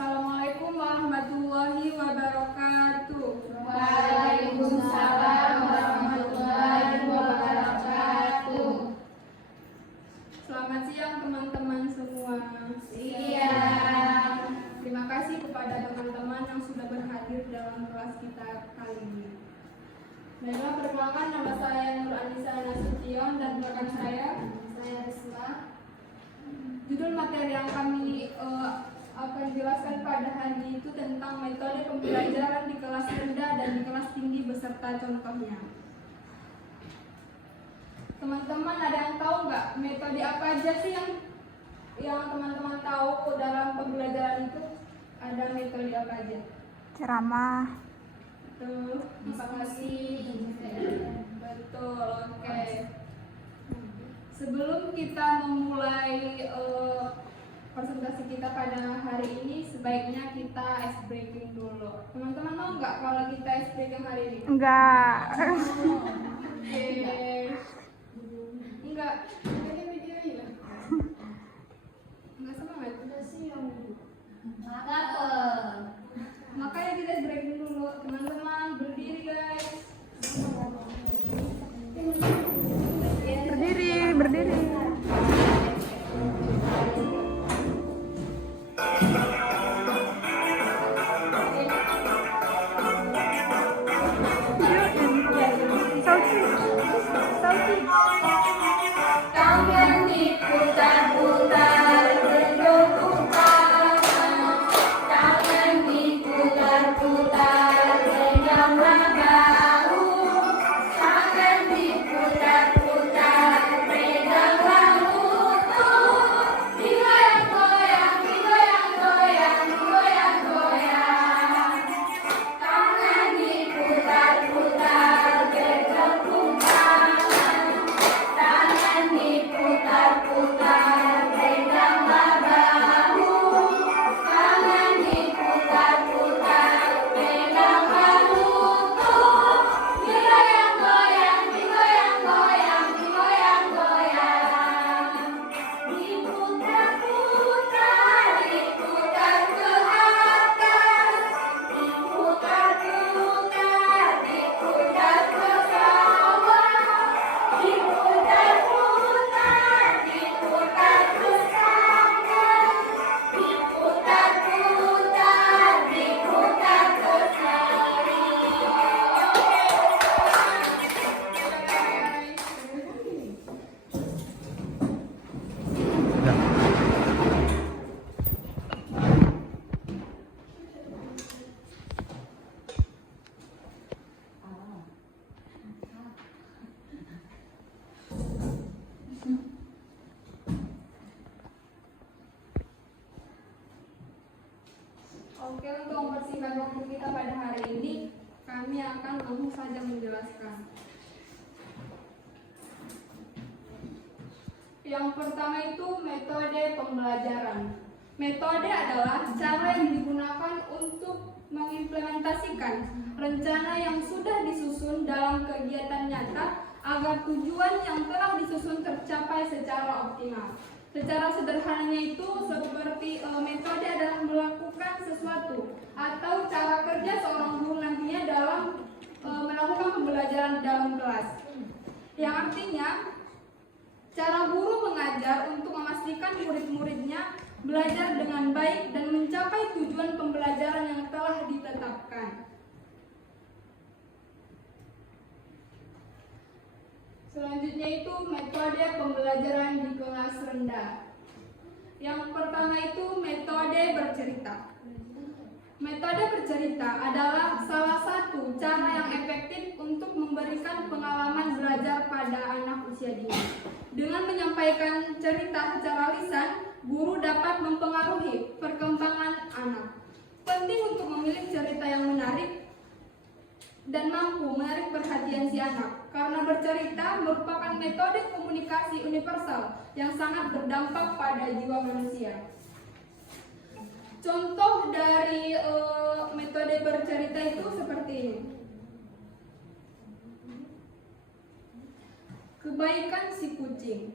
Assalamualaikum warahmatullahi wabarakatuh. Waalaikumsalam warahmatullahi wabarakatuh. Selamat siang teman-teman semua. Siang. Terima kasih kepada teman-teman yang sudah berhadir dalam kelas kita kali ini. Baiklah, perkenalkan, nama saya Nur Anissa Nasution dan rekan saya Risma. Judul materi yang kami akan jelaskan pada hari ini itu tentang metode pembelajaran di kelas rendah dan di kelas tinggi beserta contohnya. Teman-teman ada yang tahu nggak metode apa aja sih yang teman-teman tahu dalam pembelajaran itu? Ada metode apa aja? Ceramah, Betul. Diskusi. Betul. Oke. Sebelum kita memulai presentasi kita pada hari ini, sebaiknya kita ice breaking dulu. Teman-teman mau nggak kalau kita ice breaking hari ini? enggak. Oke. Enggak. Ini videonya ya? Enggak semangat. Makanya kita ice breaking dulu. Teman-teman berdiri guys. Berdiri. Tangan diputar-putar, genggam utama. Tangan diputar-putar, genggamlah bahu. Tangan diputar-putar, peganglah lutut. Digoyang-goyang, digoyang-goyang, digoyang-goyang. Tangan diputar-putar, genggam tangan diputar-putar, peganglah bahu. Tangan diputar-putar, peganglah lutut. Digoyang-goyang, digoyang-goyang, digoyang-goyang. Diputar-putar, diputar ke atas. Diputar-putar, diputar ke bawah. Diputar-putar, diputar ke kanan. Diputar-putar, diputar ke kiri. Oke, untuk mempersingkat waktu kita pada hari ini, kami akan langsung saja menjelaskan. Yang pertama itu metode pembelajaran. Metode adalah cara yang digunakan untuk mengimplementasikan rencana yang sudah disusun dalam kegiatan nyata agar tujuan yang telah disusun tercapai secara optimal. Secara sederhananya itu seperti metode adalah melakukan sesuatu atau cara kerja seorang guru nantinya dalam melakukan pembelajaran di dalam kelas. Yang artinya cara guru mengajar untuk memastikan murid-muridnya belajar dengan baik dan mencapai tujuan pembelajaran yang telah ditetapkan. Selanjutnya itu metode pembelajaran di kelas rendah. Yang pertama itu metode bercerita. Metode bercerita adalah salah satu cara yang efektif untuk memberikan pengalaman belajar pada anak usia dini. Dengan menyampaikan cerita secara lisan, guru dapat mempengaruhi perkembangan anak. Penting untuk memilih cerita yang menarik dan mampu menarik perhatian si anak, karena bercerita merupakan metode komunikasi universal yang sangat berdampak pada jiwa manusia. Contoh dari metode bercerita itu seperti ini. Kebaikan si kucing.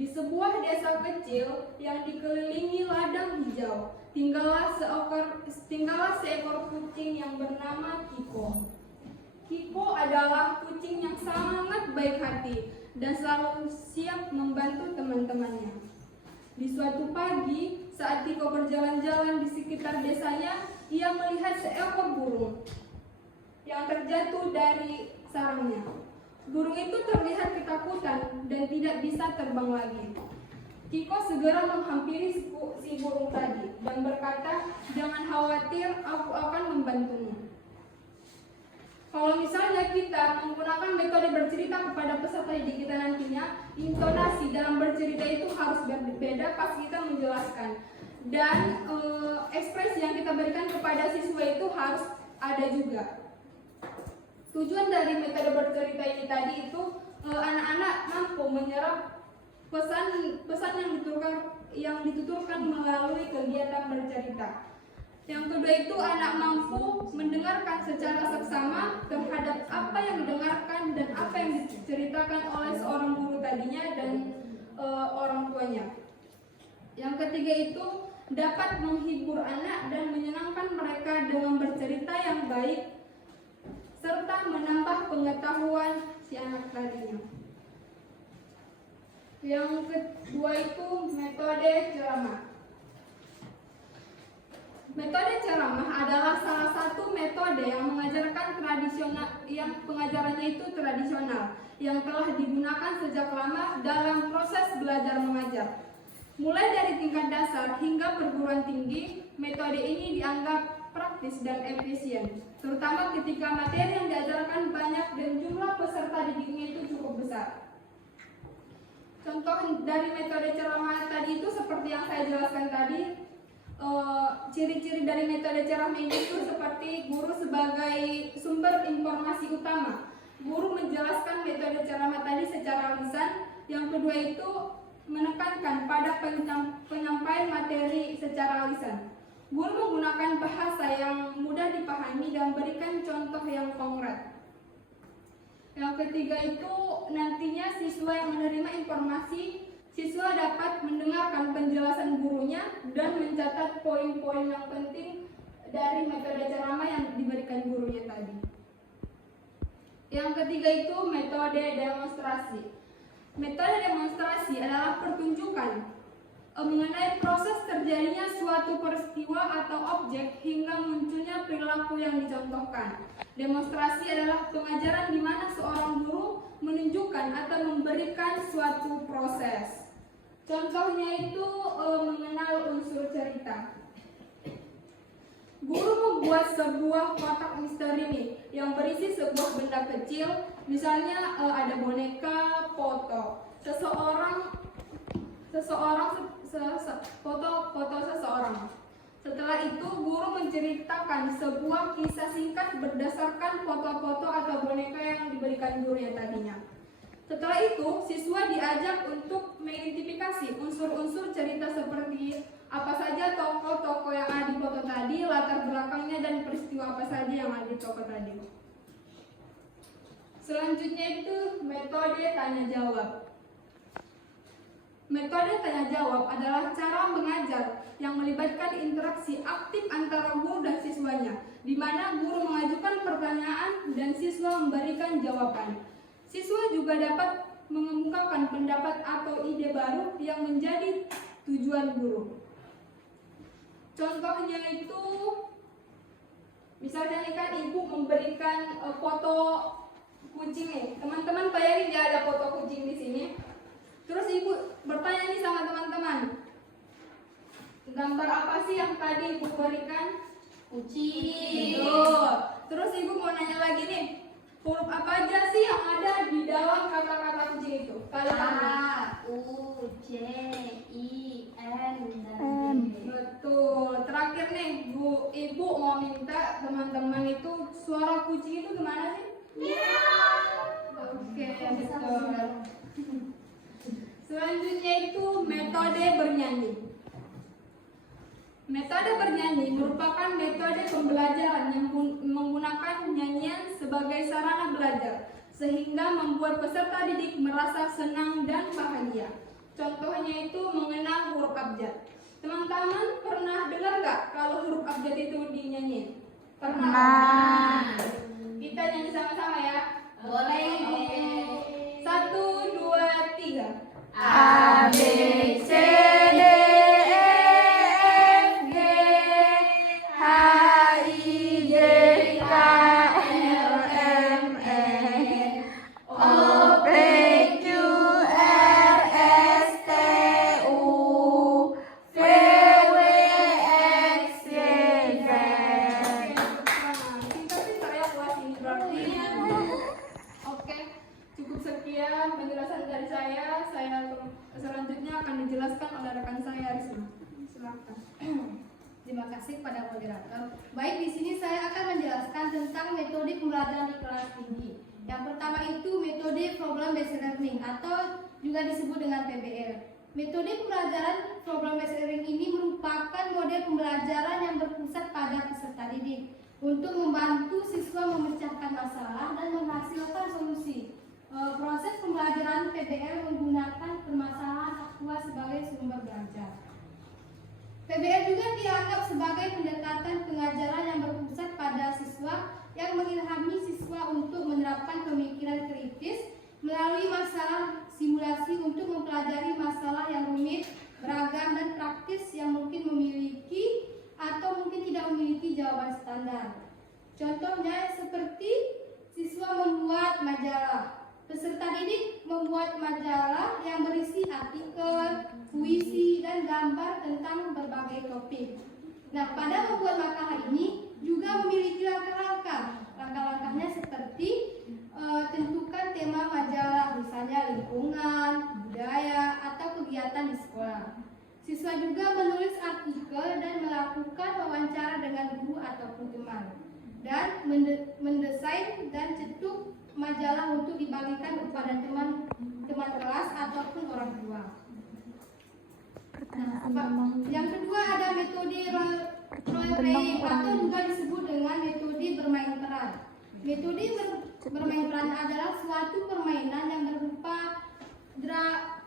Di sebuah desa kecil yang dikelilingi ladang hijau, tinggallah seekor kucing yang bernama Kiko. Kiko adalah kucing yang sangat baik hati dan selalu siap membantu teman-temannya. Di suatu pagi, saat Kiko berjalan-jalan di sekitar desanya, ia melihat seekor burung yang terjatuh dari sarangnya. Burung itu terlihat ketakutan dan tidak bisa terbang lagi. Kiko segera menghampiri si burung tadi dan berkata, "Jangan khawatir, aku akan membantumu." Kalau misalnya kita menggunakan metode bercerita kepada peserta didik kita nantinya, intonasi dalam bercerita itu harus berbeda pas kita menjelaskan. Dan ekspresi yang kita berikan kepada siswa itu harus ada juga. Tujuan dari metode bercerita ini tadi itu anak-anak mampu menyerap pesan yang dituturkan melalui kegiatan bercerita. Yang kedua itu anak mampu mendengarkan secara seksama terhadap apa yang didengarkan dan apa yang diceritakan oleh seorang guru tadinya dan orang tuanya. Yang ketiga itu dapat menghibur anak dan menyenangkan mereka dengan bercerita yang baik serta menambah pengetahuan si anak tadinya. Yang kedua itu metode ceramah. Metode ceramah adalah salah satu metode yang mengajarkan yang pengajarannya itu tradisional, yang telah digunakan sejak lama dalam proses belajar mengajar. Mulai dari tingkat dasar hingga perguruan tinggi, metode ini dianggap praktis dan efisien, terutama ketika materi yang diajarkan banyak dan jumlah peserta didiknya itu cukup besar. Contoh dari metode ceramah tadi itu seperti yang saya jelaskan tadi. Ciri-ciri dari metode ceramah ini itu seperti guru sebagai sumber informasi utama. Guru menjelaskan metode ceramah tadi secara lisan. Yang kedua itu menekankan pada penyampaian materi secara lisan. Guru menggunakan bahasa yang mudah dipahami dan berikan contoh yang konkret. Yang ketiga itu nantinya siswa yang menerima informasi, siswa dapat mendengarkan penjelasan gurunya dan mencatat poin-poin yang penting dari metode ceramah yang diberikan gurunya tadi. Yang ketiga itu metode demonstrasi. Metode demonstrasi adalah pertunjukan mengenai proses terjadinya suatu peristiwa atau objek hingga munculnya perilaku yang dicontohkan. Demonstrasi adalah pengajaran di mana seorang guru menunjukkan atau memberikan suatu proses. Contohnya itu mengenal unsur cerita. Guru membuat sebuah kotak misteri nih yang berisi sebuah benda kecil, misalnya ada boneka, foto seseorang. Setelah itu guru menceritakan sebuah kisah singkat berdasarkan foto-foto atau boneka yang diberikan guru yang tadinya. Setelah itu siswa diajak untuk mengidentifikasi unsur-unsur cerita seperti apa saja tokoh-tokoh yang ada di foto tadi, latar belakangnya dan peristiwa apa saja yang ada di tokoh tadi. Selanjutnya itu metode tanya jawab. Metode tanya jawab adalah cara mengajar yang melibatkan interaksi aktif antara guru dan siswanya, di mana guru mengajukan pertanyaan dan siswa memberikan jawaban. Siswa juga dapat mengemukakan pendapat atau ide baru yang menjadi tujuan guru. Contohnya itu, misalnya nih kan ibu memberikan foto kucing nih. Teman-teman bayangin ya ada foto kucing di sini. Terus ibu bertanya nih sama teman-teman, gambar apa sih yang tadi ibu berikan? Kucing. Terus ibu mau nanya lagi nih, huruf apa aja sih yang ada di dalam kata-kata kucing itu? A, U, C, I, N, dan D. Betul. Terakhir nih, ibu mau minta teman-teman itu suara kucing itu gimana sih? Oke, betul. Selanjutnya itu metode bernyanyi. Metode bernyanyi merupakan metode pembelajaran yang menggunakan nyanyian sebagai sarana belajar, sehingga membuat peserta didik merasa senang dan bahagia. Contohnya itu mengenal huruf abjad. Teman-teman pernah dengar nggak kalau huruf abjad itu dinyanyiin? Pernah. Kita nyanyi sama-sama ya. Boleh. Oke. 1, 2, 3. A, B, C, D, E, F, G, H, I, J, K, L, M, N, O, P, Q, R, S, T, U, V, W, X, Y, Z. Singkat-singkat ya kelas ini berarti. Oke, cukup sekian penjelasan dari saya. Selanjutnya akan dijelaskan oleh rekan saya Risma. Silakan. Terima kasih kepada moderator. Baik, di sini saya akan menjelaskan tentang metode pembelajaran di kelas tinggi. Yang pertama itu metode problem based learning atau juga disebut dengan PBL. Metode pembelajaran problem based learning ini merupakan model pembelajaran yang berpusat pada peserta didik untuk membantu siswa memecahkan masalah dan menghasilkan solusi. Proses pembelajaran PBL menggunakan permasalahan aktual sebagai sumber belajar. PBL juga dianggap sebagai pendekatan pengajaran yang berpusat pada siswa yang mengilhami siswa untuk menerapkan pemikiran kritis melalui masalah simulasi untuk mempelajari masalah yang rumit, beragam dan praktis yang mungkin memiliki atau mungkin tidak memiliki jawaban standar. Contohnya seperti siswa membuat majalah. Peserta didik membuat majalah yang berisi artikel, puisi, dan gambar tentang berbagai topik. Nah, pada membuat makalah ini juga memiliki langkah-langkah. Langkah-langkahnya seperti tentukan tema majalah, misalnya lingkungan, budaya, atau kegiatan di sekolah. Siswa juga menulis artikel dan melakukan wawancara dengan guru ataupun teman. Dan mendesain dan cetuk majalah untuk dibagikan kepada teman kelas ataupun orang tua. Yang kedua ada metode role playing atau juga disebut dengan metode bermain peran. Metode bermain peran adalah suatu permainan yang berupa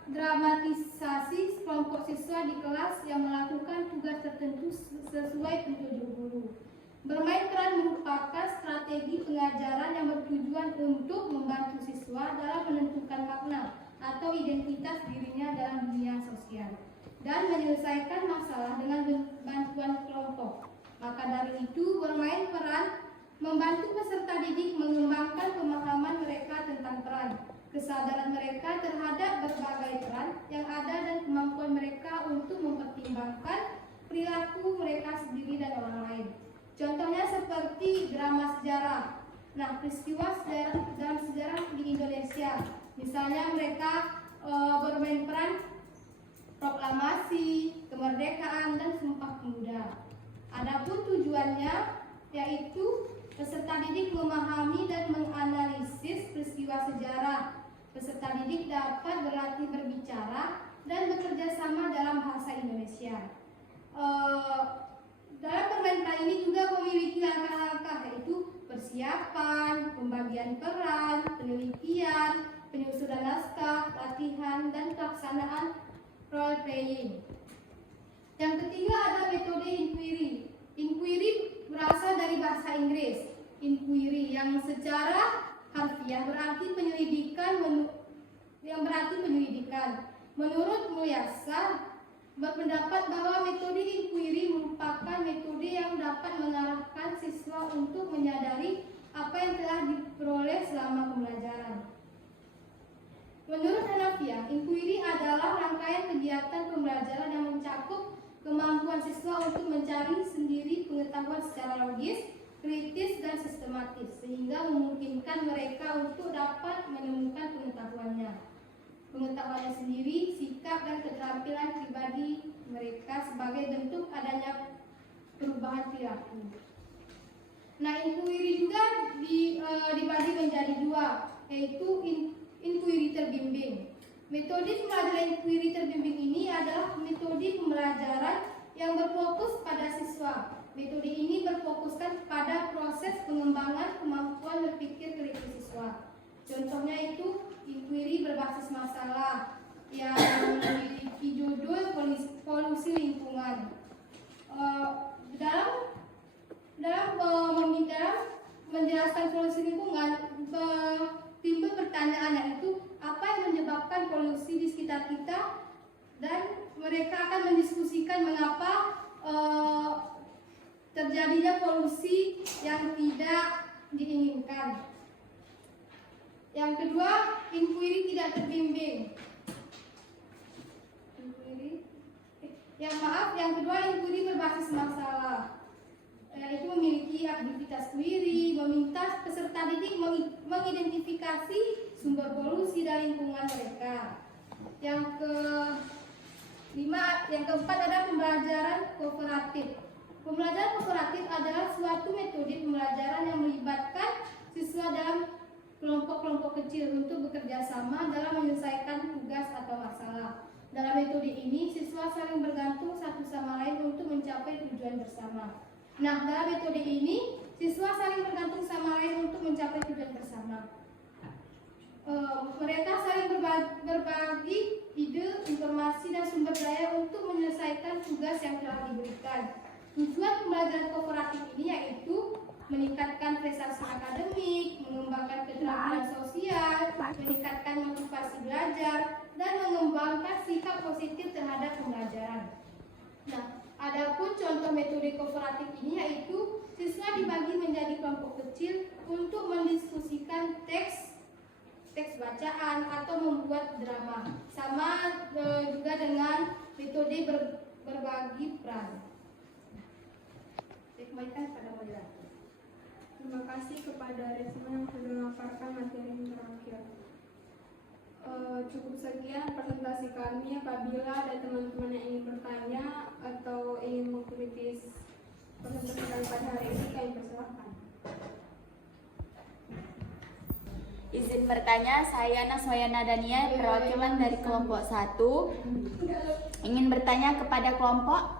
dramatisasi kelompok siswa di kelas yang melakukan tugas tertentu sesuai petunjuk guru. Bermain peran merupakan strategi pengajaran yang bertujuan untuk membantu siswa dalam menentukan makna atau identitas dirinya dalam dunia sosial dan menyelesaikan masalah dengan bantuan kelompok. Maka dari itu, bermain peran membantu peserta didik mengembangkan pemahaman mereka tentang peran, kesadaran mereka terhadap berbagai peran yang ada dan kemampuan mereka untuk mempertimbangkan perilaku mereka sendiri dan orang lain. Contohnya seperti drama sejarah. Nah, peristiwa dalam sejarah di Indonesia, misalnya mereka bermain peran proklamasi, kemerdekaan, dan Sumpah Pemuda. Adapun tujuannya yaitu peserta didik memahami dan menganalisis peristiwa sejarah. Peserta didik dapat berlatih berbicara dan bekerja sama dalam bahasa Indonesia. Dalam bermain peran ini juga memiliki langkah-langkah yaitu persiapan, pembagian peran, penelitian, penyusunan naskah, latihan, dan pelaksanaan role playing. Yang ketiga ada metode inquiry. Inquiry berasal dari bahasa Inggris. Inquiry yang secara harfiah berarti penyelidikan, Menurut Mulyasa berpendapat bahwa metode inquiry merupakan metode yang dapat mengarahkan siswa untuk menyadari apa yang telah diperoleh selama pembelajaran. Menurut Hanafiah, inquiry adalah rangkaian kegiatan pembelajaran yang mencakup kemampuan siswa untuk mencari sendiri pengetahuan secara logis, kritis, dan sistematis, sehingga memungkinkan mereka untuk dapat menemukan pengetahuannya sendiri, sikap dan keterampilan pribadi mereka sebagai bentuk adanya perubahan perilaku. Nah, inquiry juga dibagi menjadi dua, yaitu inquiry terbimbing. Metode pembelajaran inquiry terbimbing ini adalah metode pembelajaran yang berfokus pada siswa. Metode ini berfokuskan pada proses pengembangan kemampuan berpikir kritis siswa. Contohnya itu inquiry berbasis masalah yang memiliki judul polusi lingkungan. Dalam menjelaskan polusi lingkungan, timbul pertanyaan, yaitu apa yang menyebabkan polusi di sekitar kita, dan mereka akan mendiskusikan mengapa terjadinya polusi yang tidak diinginkan. Yang kedua, inquiry tidak terbimbing. Yang kedua, inquiry berbasis masalah, yaitu memiliki aktivitas query, meminta peserta didik mengidentifikasi sumber polusi dan lingkungan mereka. Yang keempat ada pembelajaran kooperatif. Pembelajaran kooperatif adalah suatu metode pembelajaran yang melibatkan siswa dalam kelompok-kelompok kecil untuk bekerja sama dalam menyelesaikan tugas atau masalah. Dalam metode ini, siswa saling bergantung satu sama lain untuk mencapai tujuan bersama. Nah, dalam metode ini, siswa saling bergantung sama lain untuk mencapai tujuan bersama. Mereka saling berbagi ide, informasi, dan sumber daya untuk menyelesaikan tugas yang telah diberikan. Tujuan pembelajaran kooperatif ini yaitu meningkatkan prestasi akademik, mengembangkan keterampilan sosial, meningkatkan motivasi belajar, dan mengembangkan sikap positif terhadap pembelajaran. Nah, adapun contoh metode kooperatif ini yaitu siswa dibagi menjadi kelompok kecil untuk mendiskusikan teks bacaan atau membuat drama. Sama juga dengan metode berbagi peran. Kembalikan pada moderator. Terima kasih kepada Resma yang sudah memaparkan materi yang terakhir. Cukup sekian presentasi kami. Apabila ada teman-teman yang ingin bertanya atau ingin mengkritis presentasi kami pada hari ini, kami persilahkan. Izin bertanya, saya Naswayana Dania, perwakilan dari kelompok 1. Ingin bertanya kepada kelompok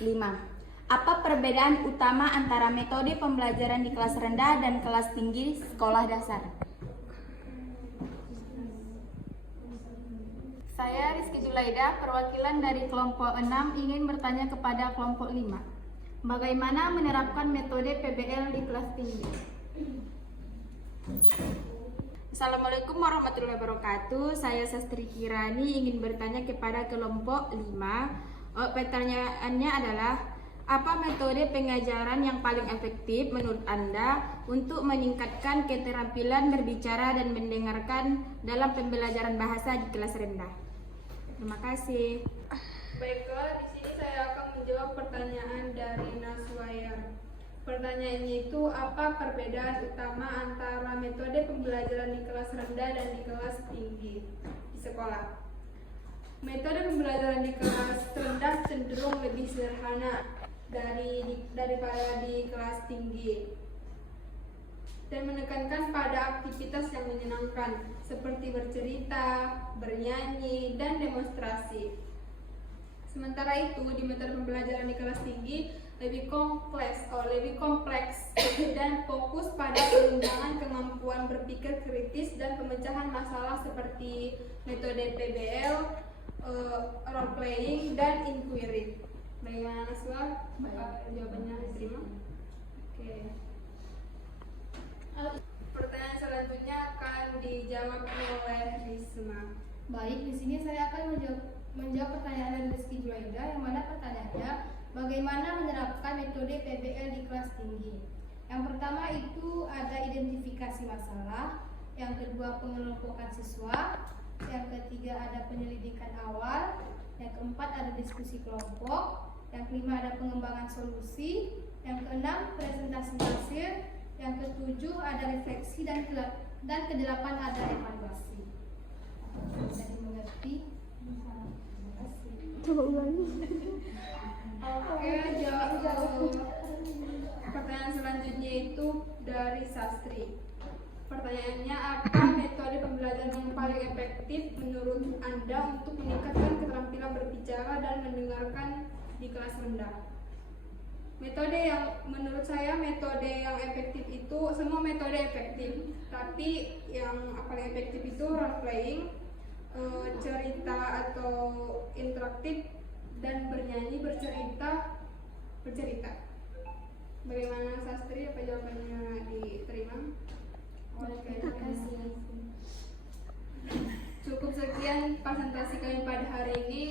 5. Apa perbedaan utama antara metode pembelajaran di kelas rendah dan kelas tinggi sekolah dasar? Saya Rizky Julaida, perwakilan dari kelompok 6, ingin bertanya kepada kelompok 5. Bagaimana menerapkan metode PBL di kelas tinggi? Assalamualaikum warahmatullahi wabarakatuh. Saya Sastri Kirani ingin bertanya kepada kelompok 5. Pertanyaannya adalah, apa metode pengajaran yang paling efektif menurut Anda untuk meningkatkan keterampilan berbicara dan mendengarkan dalam pembelajaran bahasa di kelas rendah? Terima kasih. Baiklah, di sini saya akan menjawab pertanyaan dari Naswaya. Pertanyaannya itu, apa perbedaan utama antara metode pembelajaran di kelas rendah dan di kelas tinggi di sekolah? Metode pembelajaran di kelas rendah cenderung lebih sederhana daripada di kelas tinggi dan menekankan pada aktivitas yang menyenangkan seperti bercerita, bernyanyi, dan demonstrasi. Sementara itu, di metode pembelajaran di kelas tinggi lebih kompleks dan fokus pada pengembangan kemampuan berpikir kritis dan pemecahan masalah seperti metode PBL, role playing, dan inquiry. Bagaimana Naswa? Jawabannya diterima? Oke. Pertanyaan selanjutnya akan dijawab oleh Risma. Baik, di sini saya akan menjawab pertanyaan dari Rizky Julaida, yang mana pertanyaannya, bagaimana menerapkan metode PBL di kelas tinggi. Yang pertama itu ada identifikasi masalah, yang kedua pengelompokan siswa, yang ketiga ada penyelidikan awal, yang keempat ada diskusi kelompok, yang kelima ada pengembangan solusi, yang keenam presentasi hasil, yang ketujuh ada refleksi, dan kedelapan ada evaluasi. Jadi mengerti? Terima kasih. Oke, pertanyaan selanjutnya itu dari Sastri. Pertanyaannya, apa metode pembelajaran yang paling efektif menurut Anda untuk meningkatkan keterampilan berbicara dan mendengarkan di kelas rendah? Metode yang menurut saya metode yang efektif itu, semua metode efektif, tapi yang paling efektif itu role playing, cerita atau interaktif dan bernyanyi bercerita. Bagaimana Sastri, apa jawabannya diterima? Oke. Cukup sekian presentasi kami pada hari ini.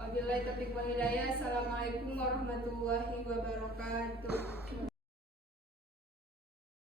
Wabillahi taufiq wal hidayah. Assalamualaikum warahmatullahi wabarakatuh.